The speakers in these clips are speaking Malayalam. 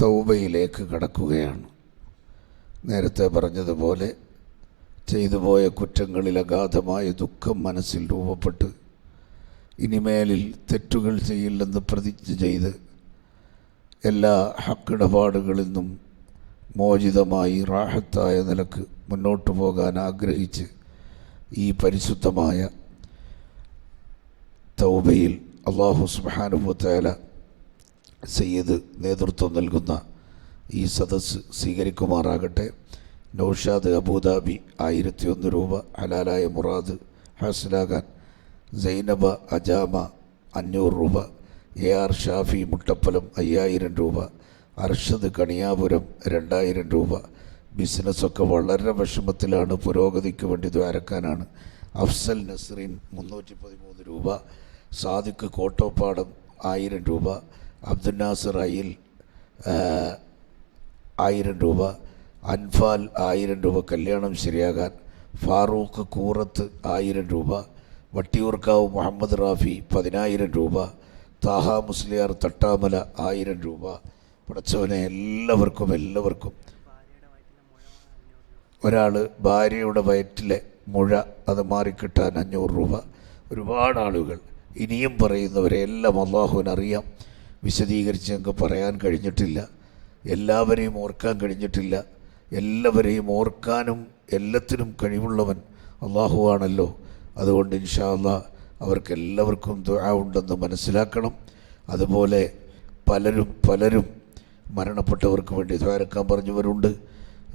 തൗബയിലേക്ക് കടക്കുകയാണ്. നേരത്തെ പറഞ്ഞതുപോലെ ചെയ്തു പോയ കുറ്റങ്ങളിൽ അഗാധമായ ദുഃഖം മനസ്സിൽ രൂപപ്പെട്ട് ഇനിമേലിൽ തെറ്റുകൾ ചെയ്യില്ലെന്ന് പ്രതിജ്ഞ ചെയ്ത് എല്ലാ ഹക്കിടപാടുകളിൽ നിന്നും മോചിതമായി റാഹത്തായ നിലയ്ക്ക് മുന്നോട്ടു പോകാൻ ആഗ്രഹിച്ച് ഈ പരിശുദ്ധമായ തൗബയിൽ അള്ളാഹു സുബാനുഭൂത്തേല സയ്യിദ് നേതൃത്വം നൽകുന്ന ഈ സദസ്സ് സ്വീകരിക്കുമാറാകട്ടെ. നൗഷാദ് അബൂദാബി ആയിരത്തി ഒന്ന് രൂപ ഹലാലായ മുറാദ് ഹാസിലാകാൻ സൈനബ അജാമ അഞ്ഞൂറ് രൂപ എ ആർ ഷാഫി മുട്ടപ്പലം അയ്യായിരം രൂപ അർഷദ് കണിയാപുരം രണ്ടായിരം രൂപ. ബിസിനസ്സൊക്കെ വളരെ വിഷമത്തിലാണ്. പുരോഗതിക്ക് വേണ്ടി ദ്വാരക്കാനാണ്. അഫ്സൽ നസ്രീൻ മുന്നൂറ്റി പതിമൂന്ന് രൂപ സാദിഖ് കോട്ടോപ്പാടം ആയിരം രൂപ അബ്ദുൽ നാസർ അയിൽ ആയിരം രൂപ അൻഫാൽ ആയിരം രൂപ കല്യാണം ശരിയാകാൻ ഫാറൂഖ് കൂറത്ത് ആയിരം രൂപ വട്ടിയൂർക്കാവ് മുഹമ്മദ് റാഫി പതിനായിരം രൂപ താഹ മുസ്ലിയാർ തട്ടാമല ആയിരം രൂപ പഠിച്ചവനെ എല്ലാവർക്കും എല്ലാവർക്കും. ഒരാൾ ഭാര്യയുടെ വയറ്റിലെ മുഴ അത് മാറിക്കിട്ടാൻ അഞ്ഞൂറ് രൂപ. ഒരുപാട് ആളുകൾ ഇനിയും പറയുന്നവരെ എല്ലാം അള്ളാഹുവിനറിയാം. വിശദീകരിച്ച് ഞങ്ങൾക്ക് പറയാൻ കഴിഞ്ഞിട്ടില്ല. എല്ലാവരെയും ഓർക്കാൻ കഴിഞ്ഞിട്ടില്ല. എല്ലാവരെയും ഓർക്കാനും എല്ലാത്തിനും കഴിവുള്ളവൻ അള്ളാഹുവാണല്ലോ അതുകൊണ്ട് ഇൻഷാല്ല അവർക്ക് എല്ലാവർക്കും ദുആ ഉണ്ടെന്ന് മനസ്സിലാക്കണം. അതുപോലെ പലരും പലരും മരണപ്പെട്ടവർക്ക് വേണ്ടി ദ്വാരക്കാൻ പറഞ്ഞവരുണ്ട്.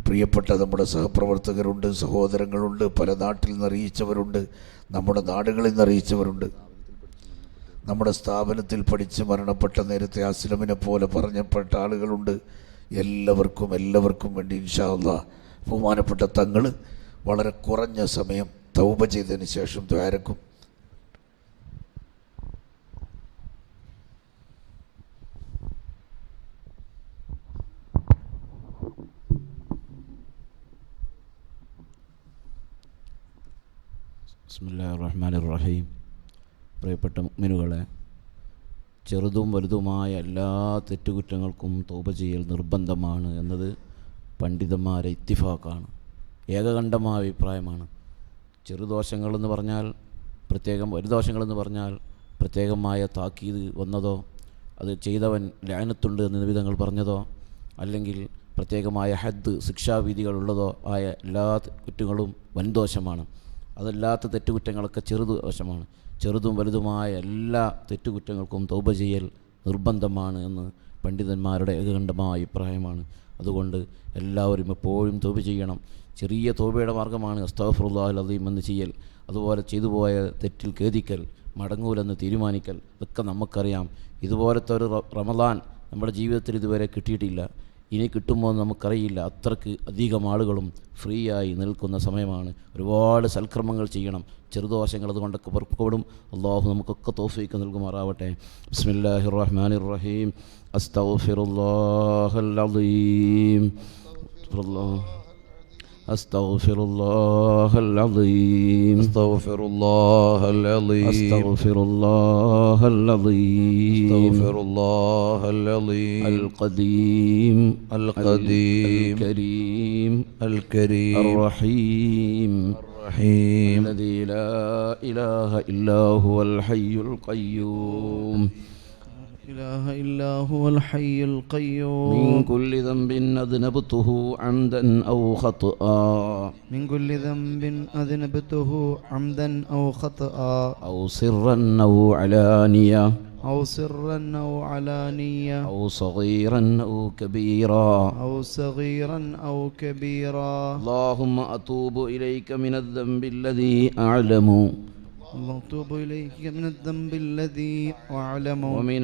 പ്രിയപ്പെട്ട നമ്മുടെ സഹപ്രവർത്തകരുണ്ട് സഹോദരങ്ങളുണ്ട് പല നാട്ടിൽ നിന്ന് അറിയിച്ചവരുണ്ട് നമ്മുടെ നാടുകളിൽ നിന്ന് അറിയിച്ചവരുണ്ട്. നമ്മുടെ സ്ഥാപനത്തിൽ പഠിച്ച് മരണപ്പെട്ട നേരത്തെ അസ്ലമിനെ പോലെ പറഞ്ഞപ്പെട്ട ആളുകളുണ്ട്. എല്ലാവർക്കും എല്ലാവർക്കും വേണ്ടി ഇൻഷാല്ല ബഹുമാനപ്പെട്ട തങ്ങൾ വളരെ കുറഞ്ഞ സമയം തൗപ ചെയ്തതിന് ശേഷം ദ്വാരക്കും. ബിസ്മില്ലാ റഹ്മാൻ റഹീം പ്രിയപ്പെട്ട മിനുകളെ ചെറുതും വലുതുമായ എല്ലാ തെറ്റുകുറ്റങ്ങൾക്കും തോപ ചെയ്യൽ നിർബന്ധമാണ് എന്നത് പണ്ഡിതന്മാരെ ഇത്തിഫാക്കാണ്. ഏകകണ്ഠമായ അഭിപ്രായമാണ്. ചെറുദോഷങ്ങളെന്ന് പറഞ്ഞാൽ പ്രത്യേകം വലുദോഷങ്ങളെന്ന് പറഞ്ഞാൽ പ്രത്യേകമായ താക്കീത് വന്നതോ അത് ചെയ്തവൻ ലാനത്തുണ്ട് എന്ന് വിധങ്ങൾ പറഞ്ഞതോ അല്ലെങ്കിൽ പ്രത്യേകമായ ഹദ് ശിക്ഷാവിധികളുള്ളതോ ആയ എല്ലാ കുറ്റങ്ങളും വൻദോഷമാണ്. അതല്ലാത്ത തെറ്റുകുറ്റങ്ങളൊക്കെ ചെറുദോഷമാണ്. ചെറുതും വലുതുമായ എല്ലാ തെറ്റുകുറ്റങ്ങൾക്കും തൗബ ചെയ്യൽ നിർബന്ധമാണ് എന്ന് പണ്ഡിതന്മാരുടെ ഏകകണ്ഠമായ അഭിപ്രായമാണ്. അതുകൊണ്ട് എല്ലാവരും എപ്പോഴും തൗബ ചെയ്യണം. ചെറിയ തോപയുടെ മാർഗമാണ് അസ്താഫുറുല്ലാഹ് അലീം എന്ന് ചെയ്യൽ. അതുപോലെ ചെയ്തു പോയ തെറ്റിൽ ഖേദിക്കൽ മടങ്ങൂലെന്ന് തീരുമാനിക്കൽ ഇതൊക്കെ നമുക്കറിയാം. ഇതുപോലത്തെ ഒരു റമദാൻ നമ്മുടെ ജീവിതത്തിൽ ഇതുവരെ കിട്ടിയിട്ടില്ല. ഇനി കിട്ടുമോ നമുക്കറിയില്ല. അത്രയ്ക്ക് അധികം ആളുകളും ഫ്രീ ആയി നിൽക്കുന്ന സമയമാണ്. ഒരുപാട് സൽക്രമങ്ങൾ ചെയ്യണം. ചെറുദോഷങ്ങൾ അതുകൊണ്ടൊക്കെ പുറപ്പെടും അള്ളാഹു നമുക്കൊക്കെ തോഫിക്ക് നൽകുമാറാവട്ടെ. ബിസ്മില്ലാഹിർ റഹ്മാനിർ റഹീം അസ്തഗ്ഫിറുല്ലാഹൽ അലീം أستغفر الله العظيم. أستغفر الله العظيم. أستغفر الله العظيم. أستغفر الله العظيم. القديم. القديم. الكريم. الكريم. الرحيم. الرحيم. الذي لا إله إلا هو الحي القيوم. إله إلا هو الحي من القيوم كل ذنب أذنبته عمدا أو خطأ. من كل ذنب أذنبته عمدا أو خطأ. أو سرا أو علانية. أو سرا أو علانية. أو صغيرا أو كبيرا. أو صغيرا أو كبيرا. اللهم أتوب إليك من الذنب الذي أعلم. الله توب إليك من الذنب الذي أعلم ومن.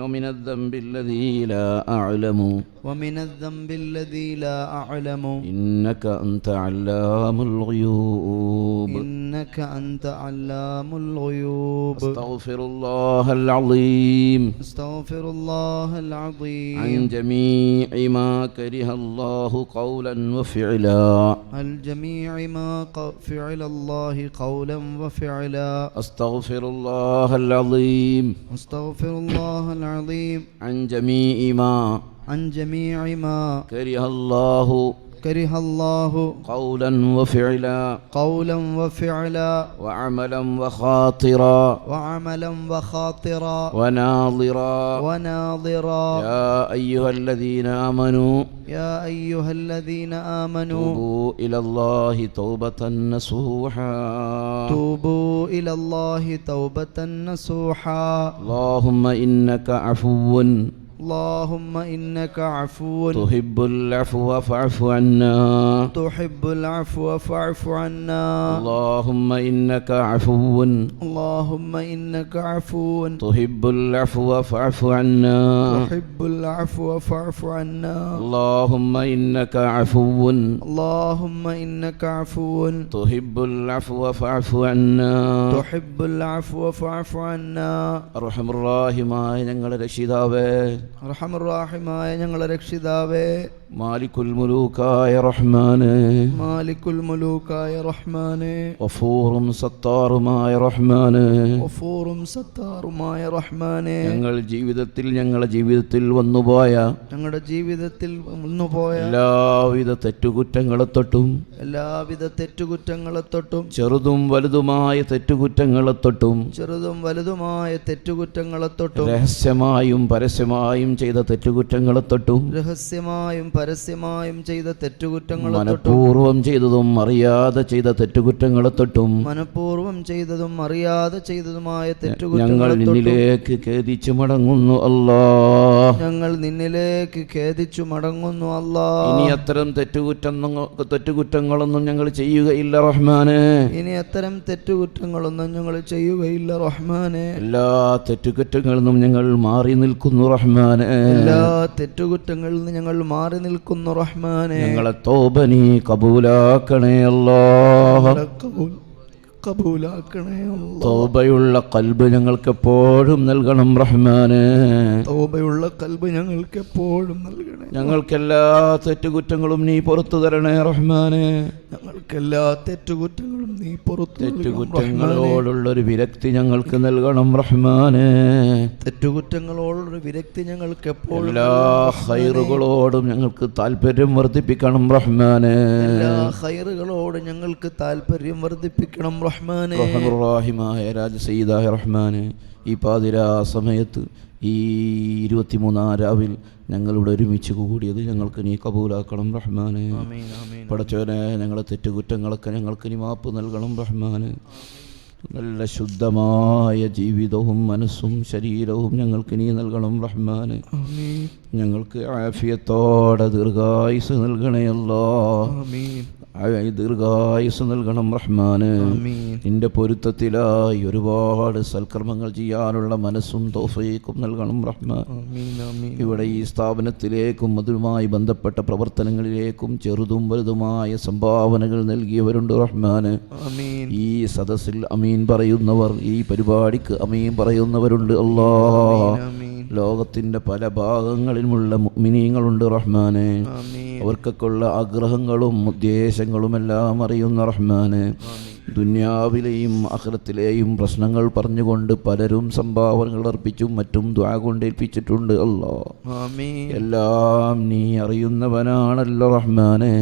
ومن الذنب الذي لا أعلم ومن الذنب الذي لا أعلم إنك أنت علام الغيوب. إنك أنت علام الغيوب. أستغفر الله العظيم. أستغفر الله عن العظيم جميع ما كره الله قولا وفعلا. الجميع ما ق- فعل الله قولا وفعلا. أستغفر الله العظيم. أستغفر الله العظيم. عن جميع ما عن جميع ما كره الله. كره الله. قولا وفعلا. قولا وفعلا. وعملا وخاطرا. وعملا وخاطرا. وناظرا. وناظرا. يا أيها الذين آمنوا. يا أيها الذين آمنوا. توبوا إلى الله توبة نصوحا. توبوا إلى الله توبة نصوحا. اللهم إنك عفو. اللهم إنك عفو تحب العفو فاعف عنا تحب العفو فاعف عنا اللهم إنك عفو اللهم إنك عفو تحب العفو فاعف عنا تحب العفو فاعف عنا اللهم إنك عفو اللهم إنك عفو تحب العفو فاعف عنا تحب العفو فاعف عنا അർഹം റാഹിമായ ഞങ്ങളുടെ രക്ഷിതാവേ റഹമുറാഹിമായ ഞങ്ങളെ രക്ഷിതാവേ. മാലിക്കുൽ മുലൂക്കായ റഹ്മാന്. മാലിക്കുൽ മുലൂക്കായ يا വഫൂറും സത്താറുമായ റഹ്മാന്. ما സത്താറുമായ رحمن ഞങ്ങൾ ജീവിതത്തിൽ ഞങ്ങളുടെ ജീവിതത്തിൽ വന്നുപോയ ഞങ്ങളുടെ ജീവിതത്തിൽ വന്നുപോയ എല്ലാവിധ തെറ്റുകുറ്റങ്ങളെ തൊട്ടും എല്ലാവിധ തെറ്റുകുറ്റങ്ങളെ തൊട്ടും ചെറുതും വലുതുമായ തെറ്റുകുറ്റങ്ങളെ തൊട്ടും ചെറുതും വലുതുമായ തെറ്റുകുറ്റങ്ങളെ തൊട്ടും രഹസ്യമായും പരസ്യമായും ചെയ്ത തെറ്റുകുറ്റങ്ങളെ തൊട്ടും രഹസ്യമായും പരസ്യമായും ചെയ്ത തെറ്റുകുറ്റങ്ങൾ മനഃപൂർവം മനഃപൂർവം ചെയ്തതും അറിയാതെ ചെയ്ത തെറ്റുകുറ്റങ്ങളെ തൊട്ടും മനഃപൂർവം ചെയ്തതും അറിയാതെ ചെയ്തതുമായ ഞങ്ങൾ തെറ്റുകുറ്റങ്ങളെ തൊട്ടും നിന്നിലേക്ക് ഖേദിച്ചു മടങ്ങുന്നു അല്ലാ ഞങ്ങൾ നിന്നിലേക്ക് ഖേദിച്ചു മടങ്ങുന്നു അല്ലാ ഇനി അത്തരം തെറ്റുകുറ്റം തെറ്റുകുറ്റങ്ങളൊന്നും ഞങ്ങൾ ചെയ്യുകയില്ല റഹ്മാന്. ഇനി അത്തരം തെറ്റുകുറ്റങ്ങളൊന്നും ഞങ്ങൾ ചെയ്യുകയില്ല റഹ്മാനെ. എല്ലാ തെറ്റുകുറ്റങ്ങളിൽ നിന്നും ഞങ്ങൾ മാറി നിൽക്കുന്നു റഹ്മാന്. എല്ലാ തെറ്റുകുറ്റങ്ങളിൽ നിന്ന് ഞങ്ങൾ മാറി നിൽക്കുന്നു റഹ്മാനെ. ഞങ്ങളെ തോബനി കബൂലാക്കണേ അല്ലാ ഞങ്ങളെ കബൂൽ- കബൂലാക്കണേ. തോബയുള്ള കൽബ് ഞങ്ങൾക്ക് എപ്പോഴും നൽകണം റഹ്മാന്. തൗബയുള്ള കൽബ് ഞങ്ങൾക്ക് എപ്പോഴും നൽകണേ. ഞങ്ങൾക്കെല്ലാ തെറ്റുകുറ്റങ്ങളും നീ പുറത്തു തരണേ റഹ്മാന്. ഞങ്ങൾക്ക് എല്ലാ തെറ്റുകുറ്റങ്ങളും നീ പുറത്തു തെറ്റുകുറ്റങ്ങളോടുള്ള ഒരു തെറ്റുകുറ്റങ്ങളോടുള്ളൊരു വിരക്തി ഞങ്ങൾക്ക് നൽകണം റഹ്മാന്. ഒരു വിരക്തി ഞങ്ങൾക്ക് എപ്പോഴും എല്ലാ ഹൈറുകളോടും ഞങ്ങൾക്ക് താല്പര്യം വർദ്ധിപ്പിക്കണം റഹ്മാന്. എല്ലാ ഹൈറുകളോട് ഞങ്ങൾക്ക് താല്പര്യം വർദ്ധിപ്പിക്കണം റഹ്മാനെ റഹ്മാനായ രാജസീതായ റഹ്മാന് ഈ പാതിരാ സമയത്ത് ഈ ഇരുപത്തിമൂന്നാം രാവിൽ ഞങ്ങളിവിടെ ഒരുമിച്ച് കൂടിയത് ഞങ്ങൾക്ക് നീ കബൂലാക്കണം റഹ്മാന്. പടച്ചവനെ ഞങ്ങളെ തെറ്റുകുറ്റങ്ങളൊക്കെ ഞങ്ങൾക്ക് നീ മാപ്പ് നൽകണം റഹ്മാന്. നല്ല ശുദ്ധമായ ജീവിതവും മനസ്സും ശരീരവും ഞങ്ങൾക്ക് നീ നൽകണം റഹ്മാന്. ഞങ്ങൾക്ക് ആഫിയത്തോടെ ദീർഘായുസ് നൽകണയല്ലോ ആമീൻ. ദീർഘായുസ് നൽകണം റഹ്മാന്. നിന്റെ പൊരുത്തത്തിലായി ഒരുപാട് സൽക്കർമ്മങ്ങൾ ചെയ്യാനുള്ള മനസ്സും തോഫയ്ക്കും നൽകണം റഹ്മാൻ. ഇവിടെ ഈ സ്ഥാപനത്തിലേക്കും അതുമായി ബന്ധപ്പെട്ട പ്രവർത്തനങ്ങളിലേക്കും ചെറുതും വലുതുമായ സംഭാവനകൾ നൽകിയവരുണ്ട് റഹ്മാന്. ഈ സദസ്സിൽ അമീൻ പറയുന്നവർ ഈ പരിപാടിക്ക് അമീൻ പറയുന്നവരുണ്ട്. അല്ലാ ആമീൻ. ലോകത്തിന്റെ പല ഭാഗങ്ങളിലുമുള്ള മിനിയങ്ങളുണ്ട് റഹ്മാനെ. അവർക്കൊക്കെ ഉള്ള ആഗ്രഹങ്ങളും ഉദ്ദേശങ്ങളും എല്ലാം അറിയുന്ന റഹ്മാന്. ദുന്യാവിലെയും അഖിറത്തിലെയും പ്രശ്നങ്ങൾ പറഞ്ഞുകൊണ്ട് പലരും സംഭാവനകൾ അർപ്പിച്ചും മറ്റും ദ്വാ കൊണ്ടേൽപ്പിച്ചിട്ടുണ്ട്. അല്ലോ എല്ലാം നീ അറിയുന്നവനാണല്ലോ റഹ്മാനെ.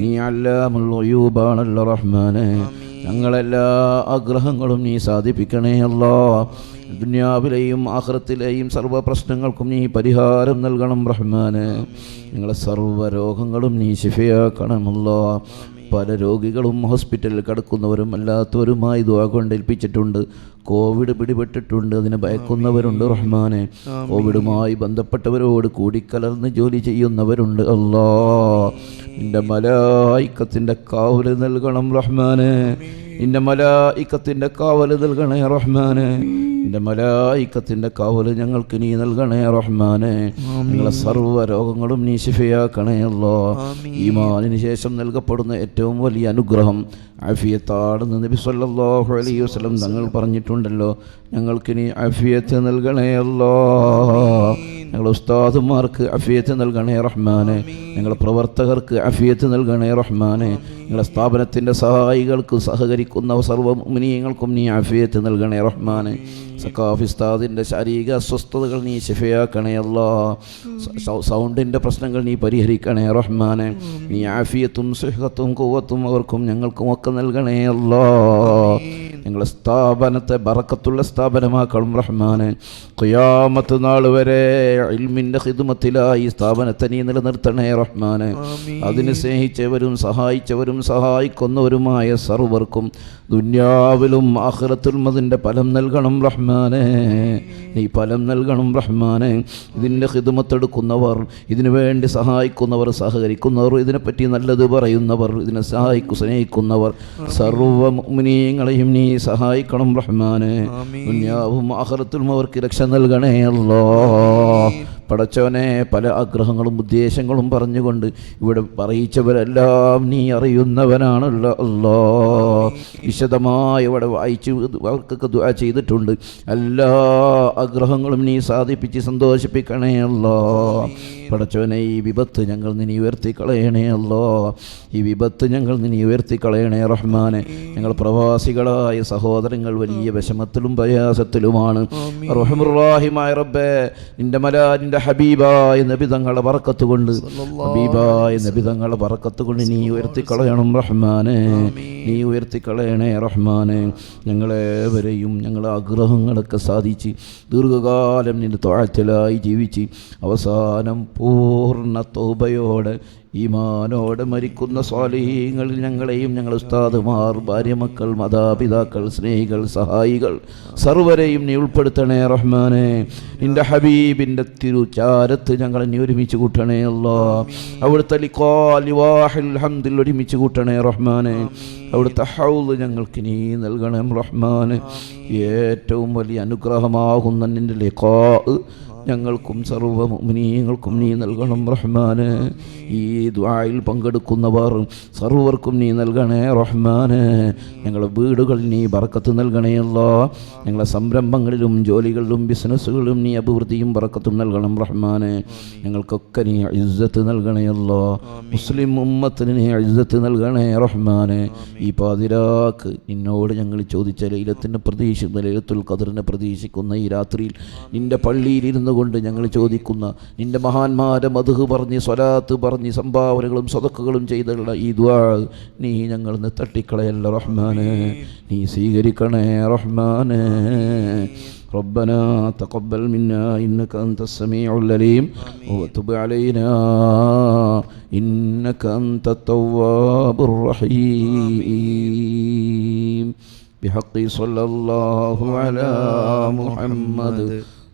നീ അല്ലാമുള്ളൂബാണല്ലോ റഹ്മാനെ. ഞങ്ങളെല്ലാ ആഗ്രഹങ്ങളും നീ സാധിപ്പിക്കണേ അല്ലോ ദുനിയാവിലെയും ആഹ്റത്തിലെയും സർവ പ്രശ്നങ്ങൾക്കും നീ പരിഹാരം നൽകണം റഹ്മാന്. ഞങ്ങളെ സർവ രോഗങ്ങളും നീ ശിഫയാക്കണമല്ല. പല രോഗികളും ഹോസ്പിറ്റലിൽ കിടക്കുന്നവരും അല്ലാത്തവരുമായി ദുവാ കൊണ്ടേൽപ്പിച്ചിട്ടുണ്ട്. കോവിഡ് പിടിപെട്ടിട്ടുണ്ട് അതിന് ഭയക്കുന്നവരുണ്ട് റഹ്മാനെ. കോവിഡുമായി ബന്ധപ്പെട്ടവരോട് കൂടിക്കലർന്ന് ജോലി ചെയ്യുന്നവരുണ്ട് അല്ലാ നിന്റെ മലായിക്കത്തിന്റെ കാവൽ നൽകണം റഹ്മാനെ. നിന്റെ മലായിക്കത്തിന്റെ കാവൽ നൽകണേ റഹ്മാനെ. നിന്റെ മലായിക്കത്തിന്റെ കാവൽ ഞങ്ങൾക്ക് നീ നൽകണേ റഹ്മാനെ. നിങ്ങളെ സർവ രോഗങ്ങളും നീ ശിഫയാക്കണേ അല്ലോ. ഈമാനിന് ശേഷം നൽകപ്പെടുന്ന ഏറ്റവും വലിയ അനുഗ്രഹം ആഫിയത്താണെന്ന് നബി സല്ലല്ലാഹു അലൈഹി വസല്ലം തങ്ങൾ പറഞ്ഞിട്ടുണ്ടല്ലോ. ഞങ്ങൾക്ക് അഫിയത്ത് നൽകണേ അല്ലോ. ഞങ്ങളുടെ ഉസ്താദുമാർക്ക് അഫിയത്ത് നൽകണേ റഹ്മാനെ. ഞങ്ങൾ പ്രവർത്തകർക്ക് അഫിയത്ത് നൽകണേ റഹ്മാനെ. ഞങ്ങളുടെ സ്ഥാപനത്തിന്റെ സഹായികൾക്ക് സഹകരിക്കുന്ന സർവ മുനിയങ്ങൾക്കും നീ അഫിയത്ത് നൽകണേ റഹ്മാനെ. സക്കാഫിസ്താദിന്റെ ശാരീരിക അസ്വസ്ഥതകൾ നീ ശിഫയാക്കണേ അല്ലോ. സൗണ്ടിന്റെ പ്രശ്നങ്ങൾ നീ പരിഹരിക്കണേ റഹ്മാനെ. നീ ആഫിയത്തും സുഹത്തും കൂവത്തും അവർക്കും ഞങ്ങൾക്കും ഒക്കെ നൽകണേ അല്ലാ. ഞങ്ങളെ സ്ഥാപനത്തെ ബറക്കത്തുള്ള സ്ഥാപനമാക്കണം റഹ്മാനെ. ഖിയാമത്ത് നാൾ വരെ ഇൽമിന്റെ ഹിദ്മത്തിലായി ഈ സ്ഥാപനത്തെ നീ നിലനിർത്തണേ റഹ്മാനെ. അതിന് സ്നേഹിച്ചവരും സഹായിച്ചവരും സഹായിക്കുന്നവരുമായ സർവർക്കും ദുന്യാവിലും ആഖിറത്തിലും അതിന്റെ ഫലം നൽകണം റഹ്മാനെ. നീ ഫലം നൽകണം റഹ്മാനെ. ഇതിന്റെ ഹിദ്മത്തെടുക്കുന്നവർ ഇതിനു വേണ്ടി സഹായിക്കുന്നവർ സഹകരിക്കുന്നവർ ഇതിനെപ്പറ്റി നല്ലത് പറയുന്നവർ ഇതിനെ സഹായിക്കു സ്നേഹിക്കുന്നവർ. സർവ മുനിയങ്ങളെയും നീ സഹായിക്കണം റഹ്മാനെ. ദുനിയാവും ആഹ്റത്തിലും അവർക്ക് രക്ഷ നൽകണേ അല്ലോ പടച്ചവനെ പല ആഗ്രഹങ്ങളും ഉദ്ദേശങ്ങളും പറഞ്ഞുകൊണ്ട് ഇവിടെ പറയിച്ചവരെല്ലാം നീ അറിയുന്നവനാണല്ലോ അല്ലോ വിശദമായി ഇവിടെ വായിച്ച് അവർക്കൊക്കെ ദുആ ചെയ്തിട്ടുണ്ട്. എല്ലാ ആഗ്രഹങ്ങളും നീ സാധിപ്പിച്ച് സന്തോഷിപ്പിക്കണേ അല്ലോ പടച്ചവനെ ഈ വിപത്ത് ഞങ്ങൾ നിനി ഉയർത്തി കളയണേ അല്ലോ ഈ വിപത്ത് ഞങ്ങൾ നിനി ഉയർത്തി കളയണേ റഹ്മാനെ. ഞങ്ങൾ പ്രവാസികളായ സഹോദരങ്ങൾ വലിയ വിഷമത്തിലും പ്രയാസത്തിലുമാണ്. റഹമുറാഹിമായ റബ്ബേ നിന്റെ മല നിന്റെ ഹബീബായ നബിതങ്ങളെ പറക്കത്ത് കൊണ്ട് ഹബീബായ നബിതങ്ങളെ പറക്കത്ത് കൊണ്ട് നീ ഉയർത്തിക്കളയണം റഹ്മാനെ. നീ ഉയർത്തിക്കളയണേ റഹ്മാനെ. ഞങ്ങളേവരെയും ഞങ്ങളെ ആഗ്രഹങ്ങളൊക്കെ സാധിച്ച് ദീർഘകാലം നിന്റെ തോഴത്തിലായി ജീവിച്ച് അവസാനം പൂർണ തോബയോടെ ഈമാനോടെ മരിക്കുന്ന സ്വാലിഹീങ്ങളിൽ ഞങ്ങളെയും ഞങ്ങൾ ഉസ്താദുമാർ ഭാര്യമക്കൾ മാതാപിതാക്കൾ സ്നേഹികൾ സഹായികൾ സർവരെയും നീ ഉൾപ്പെടുത്തണേ റഹ്മാനെ. നിന്റെ ഹബീബിന്റെ തിരുചാരത്ത് ഞങ്ങളെ നീ ഒരുമിച്ച് കൂട്ടണേ അല്ലോ. അവിടുത്തെ ലിഖാലിവാഹിൽ ഹംദിൽ ഒരുമിച്ച് കൂട്ടണേ റഹ്മാനെ. അവിടുത്തെ ഹൗദ് ഞങ്ങൾക്ക് നീ നൽകണം റഹ്മാന്. ഏറ്റവും വലിയ അനുഗ്രഹമാകുന്ന നിന്റെ ലിഖാ ഞങ്ങൾക്കും സർവ മുനിയങ്ങൾക്കും നീ നൽകണം റഹ്മാന്. ഈ ദ്വായിൽ പങ്കെടുക്കുന്നവർ സർവർക്കും നീ നൽകണേ റഹ്മാന്. ഞങ്ങളുടെ വീടുകളിൽ നീ ബറക്കത്ത് നൽകണേയല്ലോ ഞങ്ങളെ സംരംഭങ്ങളിലും ജോലികളിലും ബിസിനസ്സുകളിലും നീ അഭിവൃദ്ധിയും ബറക്കത്തും നൽകണം റഹ്മാന്. ഞങ്ങൾക്കൊക്കെ നീ ഇജ്ജത്ത് നൽകണേയല്ലോ മുസ്ലിം ഉമ്മത്തിന് നീ ഇജ്ജത്ത് നൽകണേ റഹ്മാന്. ഈ പാതിരാക്ക് നിന്നോട് ഞങ്ങൾ ചോദിച്ച ലൈലത്തിന്റെ പ്രതീക്ഷിക്കുന്ന ലൈലത്തുൽ ഖദറിനെ പ്രതീക്ഷിക്കുന്ന ഈ രാത്രിയിൽ നിന്റെ പള്ളിയിൽ ഇരുന്നു കൊണ്ട് ഞങ്ങൾ ചോദിക്കുന്ന നിന്റെ മഹാന്മാരെ മധു പറഞ്ഞ് സ്വലാത്ത് പറഞ്ഞ് സംഭാവനകളും സ്വതക്കുകളും ചെയ്തുള്ള ഈ ദ്വാ നീ ഞങ്ങൾ നിന്ന് തട്ടിക്കളയല്ല റഹ്മാനെ നീ സ്വീകരിക്കണേ റഹ്മാനെ ربنا تقبل منا إنك أنت السميع العليم وتب علينا إنك أنت التواب الرحيم بحق صلى الله على محمد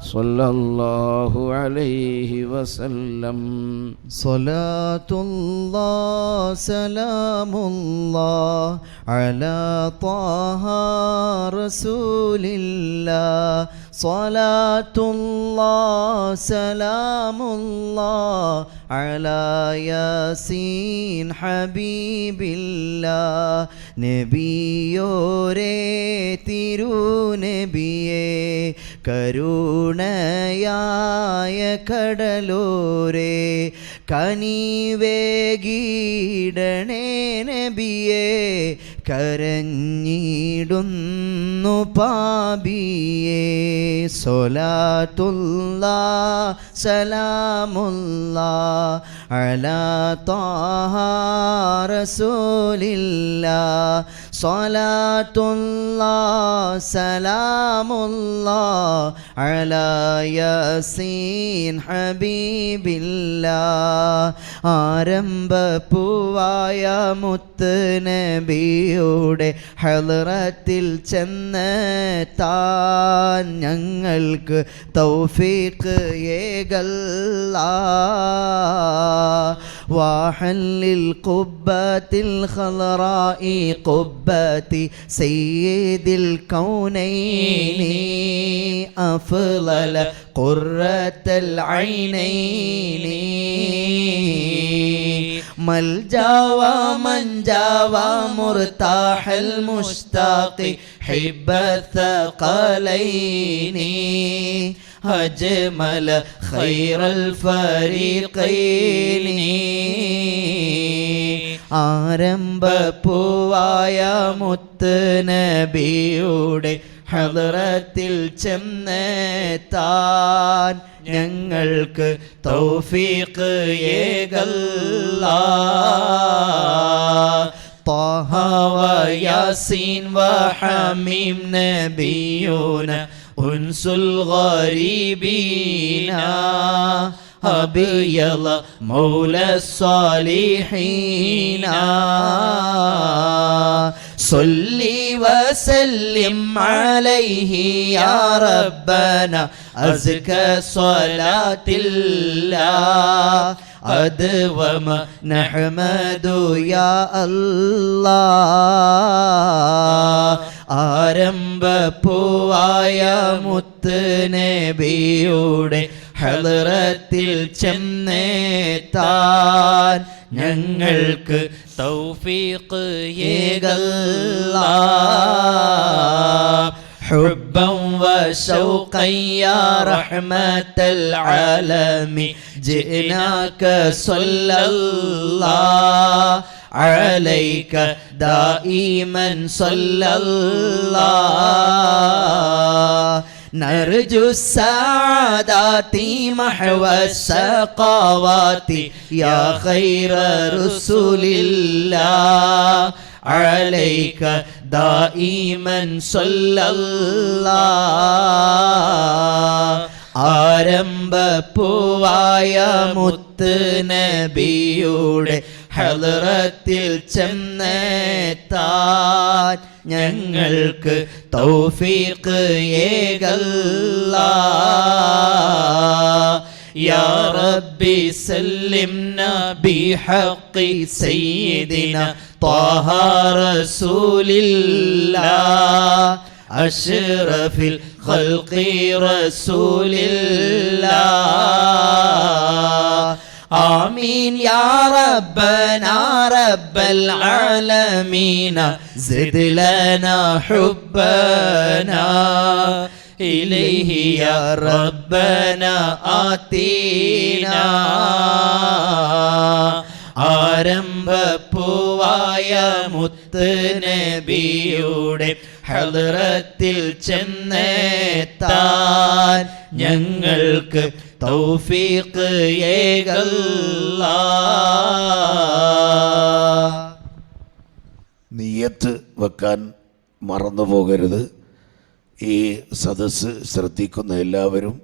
صلى الله عليه وسلم. صلاة الله سلام الله على طه رسول الله صلاة الله سلام الله على ياسين حبيب الله نبي يوري تيرو نبيه കരുണയായ കടലോരേ കനിവേഗീടണേ നബിയേ കരഞ്ഞിടുന്നു പാപിയേ. സൊലാത്തുള്ള സലാമുള്ള അല താഹ റസൂലില്ല സ്വലാത്തുള്ള സലാമുള്ള അലാ യാസീൻ ഹബീബില്ല ആരംഭപ്പൂവായ മുത്ത് നബിയുടെ ഹലറത്തിൽ ചെന്ന് താൻ ഞങ്ങൾക്ക് തൗഫീഖ് ഏകല്ല وحل القبة الخضراء قبة سيد الكونين أفضل قرة العينين. ملجا ومنجا ومرتاح المشتاق حب الثقلين. أجمل خير الفريقين ആരംഭപ്പൂവായ മുത്ത് നബിയുടെ ഹദറത്തിൽ ചെന്നെത്താൻ ഞങ്ങൾക്ക് തൗഫീഖ് ഏകല്ല طه وياسين وحميم نبينا أنس الغريبين. أبيض مولى الصالحين. صلي وسلم عليه يا ربنا أزكى صلاة الله. أدوم نحمد يا الله. ആരംഭപ്പൂവായ മുത്ത് നബിയുടെ ഹലറത്തിൽ ചെന്നേത്താൻ ഞങ്ങൾക്ക് തൗഫീഖ് ഏകല്ലാ حبا وشوقا يا رحمة العالم جئناك صلى الله عليك دائما صلى الله نرجو السعادات محو السقاوات يا خير رسول الله عليك دائما صلى الله ആരംഭപ്പൂവായ മുത്ത് നബിയുടെ ഹലറത്തിൽ ചെന്നെത്താൻ ഞങ്ങൾക്ക് തൗഫീഖ് ഏകല്ലാ يا ربي سلمنا بحق سيدنا طه رسول الله أشرف الخلق رسول الله آمين يا ربنا رب العالمين زد لنا حبنا إليه يا ربنا آتينا ആരംഭപ്പൂവായ മുത്ത് നബിയുടെ ഹലറത്തിൽ ചെന്നെത്താൻ ഞങ്ങൾക്ക് തൗഫീഖ് നീയത്ത് വെക്കാൻ മറന്നു പോകരുത്. ഈ സദസ്സ് ശ്രദ്ധിക്കുന്ന എല്ലാവരും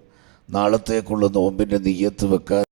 നാളത്തേക്കുള്ള നോമ്പിന്റെ നീയത്ത് വെക്കാൻ